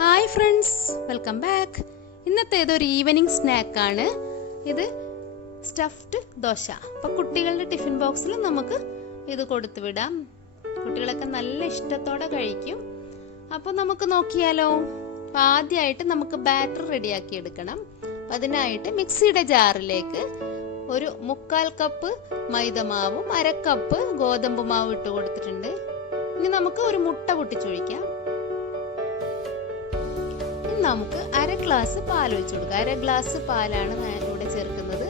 Hi friends, welcome back. ഇന്നത്തെ ഇതൊരു evening സ്നാക്കാണ്. ഇത് സ്റ്റഫ്ഡ് ദോശ. അപ്പോൾ കുട്ടികളുടെ ടിഫിൻ ബോക്സിൽ നമുക്ക് ഇത് കൊടുത്തു വിടാം. കുട്ടികളൊക്കെ നല്ല ഇഷ്ടത്തോടെ കഴിക്കും. അപ്പോൾ നമുക്ക് നോക്കിയാലോ. അപ്പോൾ ആദ്യമായിട്ട് നമുക്ക് ബാറ്റർ റെഡിയാക്കി എടുക്കണം. അതിനായിട്ട് മിക്സിയുടെ ജാറിലേക്ക് ഒരു 1/4 കപ്പ് മൈദ മാവും 1/2 കപ്പ് ഗോതമ്പ് മാവും ഇട്ട് കൊടുത്തിട്ടുണ്ട്. ഇനി നമുക്ക് ഒരു മുട്ട പൊട്ടിച്ചൊഴിക്കാം. നമുക്ക് 1/2 ഗ്ലാസ് പാൽ ഒഴിച്ചു കൊടുക്കാം. 1/2 ഗ്ലാസ് പാലാണ് ഞാൻ ഇവിടെ ചേർക്കുന്നത്.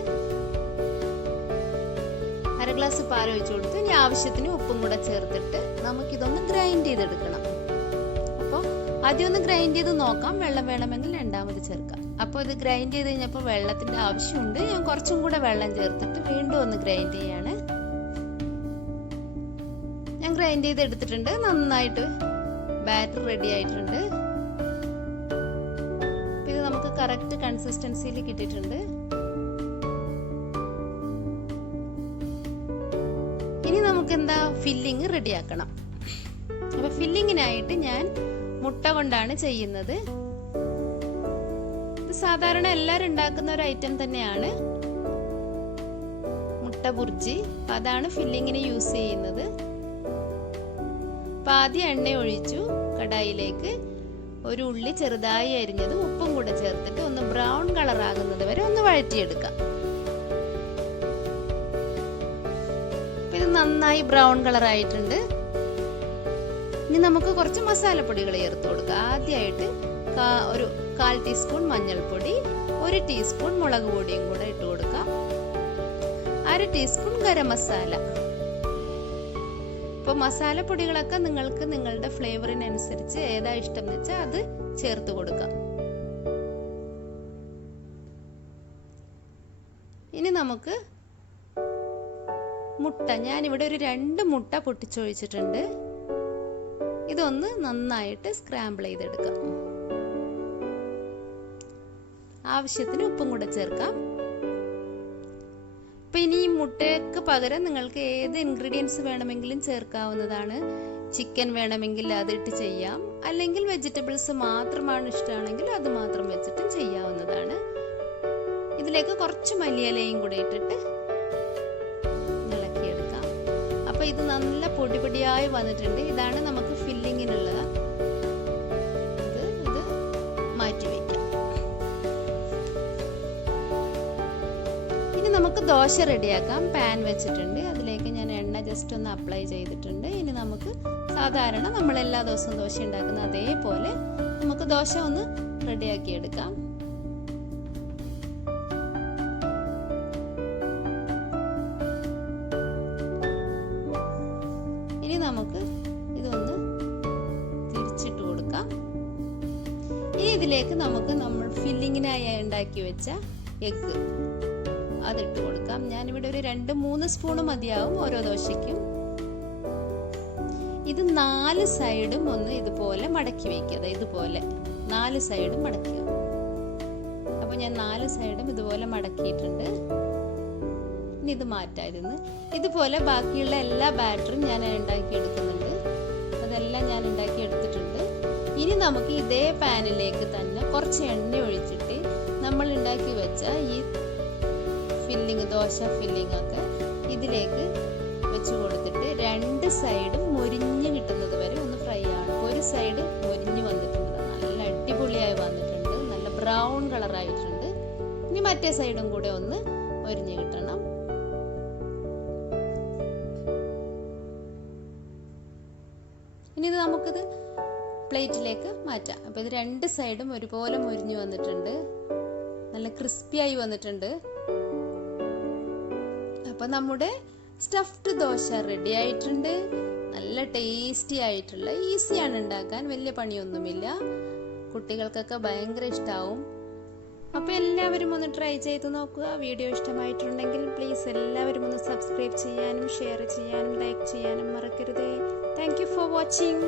1/2 ഗ്ലാസ് പാൽ ഒഴിച്ചു കൊടുത്ത് ഇനി ആവശ്യത്തിന് ഉപ്പും കൂടെ ചേർത്തിട്ട് നമുക്കിതൊന്ന് ഗ്രൈൻഡ് ചെയ്തെടുക്കണം. അപ്പോൾ ആദ്യം ഒന്ന് ഗ്രൈൻഡ് ചെയ്ത് നോക്കാം. വെള്ളം വേണമെങ്കിൽ രണ്ടാമത് ചേർക്കാം. അപ്പോൾ ഇത് ഗ്രൈൻഡ് ചെയ്ത് കഴിഞ്ഞപ്പോൾ വെള്ളത്തിന്റെ ആവശ്യമുണ്ട്. ഞാൻ കുറച്ചും കൂടെ വെള്ളം ചേർത്തിട്ട് വീണ്ടും ഒന്ന് ഗ്രൈൻഡ് ചെയ്യാണ്. ഞാൻ ഗ്രൈൻഡ് ചെയ്ത് എടുത്തിട്ടുണ്ട്. നന്നായിട്ട് ബാറ്റർ റെഡി ആയിട്ടുണ്ട്. നമുക്ക് കറക്റ്റ് കൺസിസ്റ്റൻസിയിൽ കിട്ടിയിട്ടുണ്ട്. ഇനി നമുക്ക് എന്താ ഫില്ലിങ് റെഡിയാക്കണം. അപ്പൊ ഫില്ലിങ്ങിനായിട്ട് ഞാൻ മുട്ട കൊണ്ടാണ് ചെയ്യുന്നത്. ഇത് സാധാരണ എല്ലാവരും ഉണ്ടാക്കുന്ന ഒരു ഐറ്റം തന്നെയാണ്, മുട്ട ബുർജി. അതാണ് ഫില്ലിങ്ങിന് യൂസ് ചെയ്യുന്നത്. അപ്പൊ ആദ്യം എണ്ണ ഒഴിച്ചു. കടായിലേക്ക് ഒരു ഉള്ളി ചെറുതായി അരിഞ്ഞത് ഉപ്പും കൂടെ ചേർത്തിട്ട് ഒന്ന് ബ്രൗൺ കളർ ആകുന്നത് വരെ ഒന്ന് വഴറ്റിയെടുക്കാം. ഇത് നന്നായി ബ്രൗൺ കളർ ആയിട്ടുണ്ട്. ഇനി നമുക്ക് കുറച്ച് മസാലപ്പൊടികൾ ചേർത്ത് കൊടുക്കാം. ആദ്യമായിട്ട് ഒരു 1/4 ടീസ്പൂൺ മഞ്ഞൾപ്പൊടി, 1 ടീസ്പൂൺ മുളക് പൊടിയും കൂടെ ഇട്ട് കൊടുക്കാം. 1/2 ടീസ്പൂൺ ഗരം മസാല. അപ്പോൾ മസാലപ്പൊടികളൊക്കെ നിങ്ങൾക്ക് നിങ്ങളുടെ ഫ്ലേവറിനനുസരിച്ച് ഏതാ ഇഷ്ടം എന്ന് വെച്ചാൽ അത് ചേർത്ത് കൊടുക്കാം. ഇനി നമുക്ക് മുട്ട, ഞാനിവിടെ ഒരു 2 മുട്ട പൊട്ടിച്ചൊഴിച്ചിട്ടുണ്ട്. ഇതൊന്ന് നന്നായിട്ട് സ്ക്രാമ്പിൾ ചെയ്തെടുക്കാം. ആവശ്യത്തിന് ഉപ്പും കൂടെ ചേർക്കാം. ഇനി ഈ മുട്ടയ്ക്ക് പകരം നിങ്ങൾക്ക് ഏത് ഇൻഗ്രീഡിയൻസ് വേണമെങ്കിലും ചേർക്കാവുന്നതാണ്. ചിക്കൻ വേണമെങ്കിൽ അതിട്ട് ചെയ്യാം, അല്ലെങ്കിൽ വെജിറ്റബിൾസ് മാത്രമാണ് ഇഷ്ടമാണെങ്കിൽ അത് മാത്രം വെച്ചിട്ട് ചെയ്യാവുന്നതാണ്. ഇതിലേക്ക് കുറച്ച് മല്ലിയിലയും കൂടെ ഇട്ടിട്ട് ഇളക്കിയെടുക്കാം. അപ്പൊ ഇത് നല്ല പൊടിപൊടിയായി വന്നിട്ടുണ്ട്. ഇതാണ് നമുക്ക് ഫില്ലിങ്ങിനുള്ളത്. ഇത് മാറ്റി വെക്കാം. നമുക്ക് ദോശ റെഡിയാക്കാം. പാൻ വെച്ചിട്ടുണ്ട്. അതിലേക്ക് ഞാൻ എണ്ണ ജസ്റ്റ് ഒന്ന് അപ്ലൈ ചെയ്തിട്ടുണ്ട്. ഇനി നമുക്ക് സാധാരണ നമ്മൾ എല്ലാ ദിവസവും ദോശ ഉണ്ടാക്കുന്ന അതേപോലെ നമുക്ക് ദോശ ഒന്ന് റെഡിയാക്കി എടുക്കാം. ഇനി നമുക്ക് ഇതൊന്ന് തിരിച്ചിട്ട് കൊടുക്കാം. ഇനി ഇതിലേക്ക് നമുക്ക് നമ്മൾ ഫില്ലിങ്ങിനായി ഉണ്ടാക്കി വെച്ച എഗ്ഗ് അതിട്ട് കൊടുക്കാം. ഞാനിവിടെ ഒരു 2-3 സ്പൂൺ മതിയാവും ഓരോ ദോശയ്ക്കും. ഇത് 4 സൈഡും ഒന്ന് ഇതുപോലെ മടക്കി വെക്കുക. ഇതുപോലെ 4 സൈഡും മടക്കുക. അപ്പൊ ഞാൻ 4 സൈഡും ഇതുപോലെ മടക്കിയിട്ടുണ്ട്. ഇനി ഇത് മാറ്റായിരുന്നു. ഇതുപോലെ ബാക്കിയുള്ള എല്ലാ ബാറ്ററും ഞാൻ ഉണ്ടാക്കി എടുക്കുന്നുണ്ട്. അതെല്ലാം ഞാൻ ഉണ്ടാക്കി എടുത്തിട്ടുണ്ട്. ഇനി നമുക്ക് ഇതേ പാനിലേക്ക് തന്നെ കുറച്ച് എണ്ണ ഒഴിച്ചിട്ട് നമ്മൾ ഉണ്ടാക്കി വെച്ച ഈ ഫില്ലിങ്, ദോശ ഫില്ലിംഗ് ഒക്കെ ഇതിലേക്ക് വെച്ച് കൊടുത്തിട്ട് 2 സൈഡും മൊരിഞ്ഞ് കിട്ടുന്നത് വരെ ഒന്ന് ഫ്രൈ ആണ്. ഒരു സൈഡ് മൊരിഞ്ഞ് വന്നിട്ടുണ്ട്, നല്ല അടിപൊളിയായി വന്നിട്ടുണ്ട്, നല്ല ബ്രൗൺ കളർ ആയിട്ടുണ്ട്. ഇനി മറ്റേ സൈഡും കൂടെ ഒന്ന് മൊരിഞ്ഞ് കിട്ടണം. ഇനി ഇത് നമുക്കിത് പ്ലേറ്റിലേക്ക് മാറ്റാം. അപ്പൊ ഇത് 2 സൈഡും ഒരുപോലെ മൊരിഞ്ഞ് വന്നിട്ടുണ്ട്, നല്ല ക്രിസ്പിയായി വന്നിട്ടുണ്ട്. അപ്പൊ നമ്മുടെ സ്റ്റഫ്ഡ് ദോശ റെഡി ആയിട്ടുണ്ട്. നല്ല ടേസ്റ്റി ആയിട്ടുള്ള, ഈസിയാണ് ഉണ്ടാക്കാൻ, വലിയ പണിയൊന്നുമില്ല. കുട്ടികൾക്കൊക്കെ ഭയങ്കര ഇഷ്ടാവും. അപ്പൊ എല്ലാവരും ഒന്ന് ട്രൈ ചെയ്ത് നോക്കുക. വീഡിയോ ഇഷ്ടമായിട്ടുണ്ടെങ്കിൽ പ്ലീസ് എല്ലാവരും ഒന്ന് സബ്സ്ക്രൈബ് ചെയ്യാനും ഷെയർ ചെയ്യാനും ലൈക്ക് ചെയ്യാനും മറക്കരുതേ. Thank you for watching.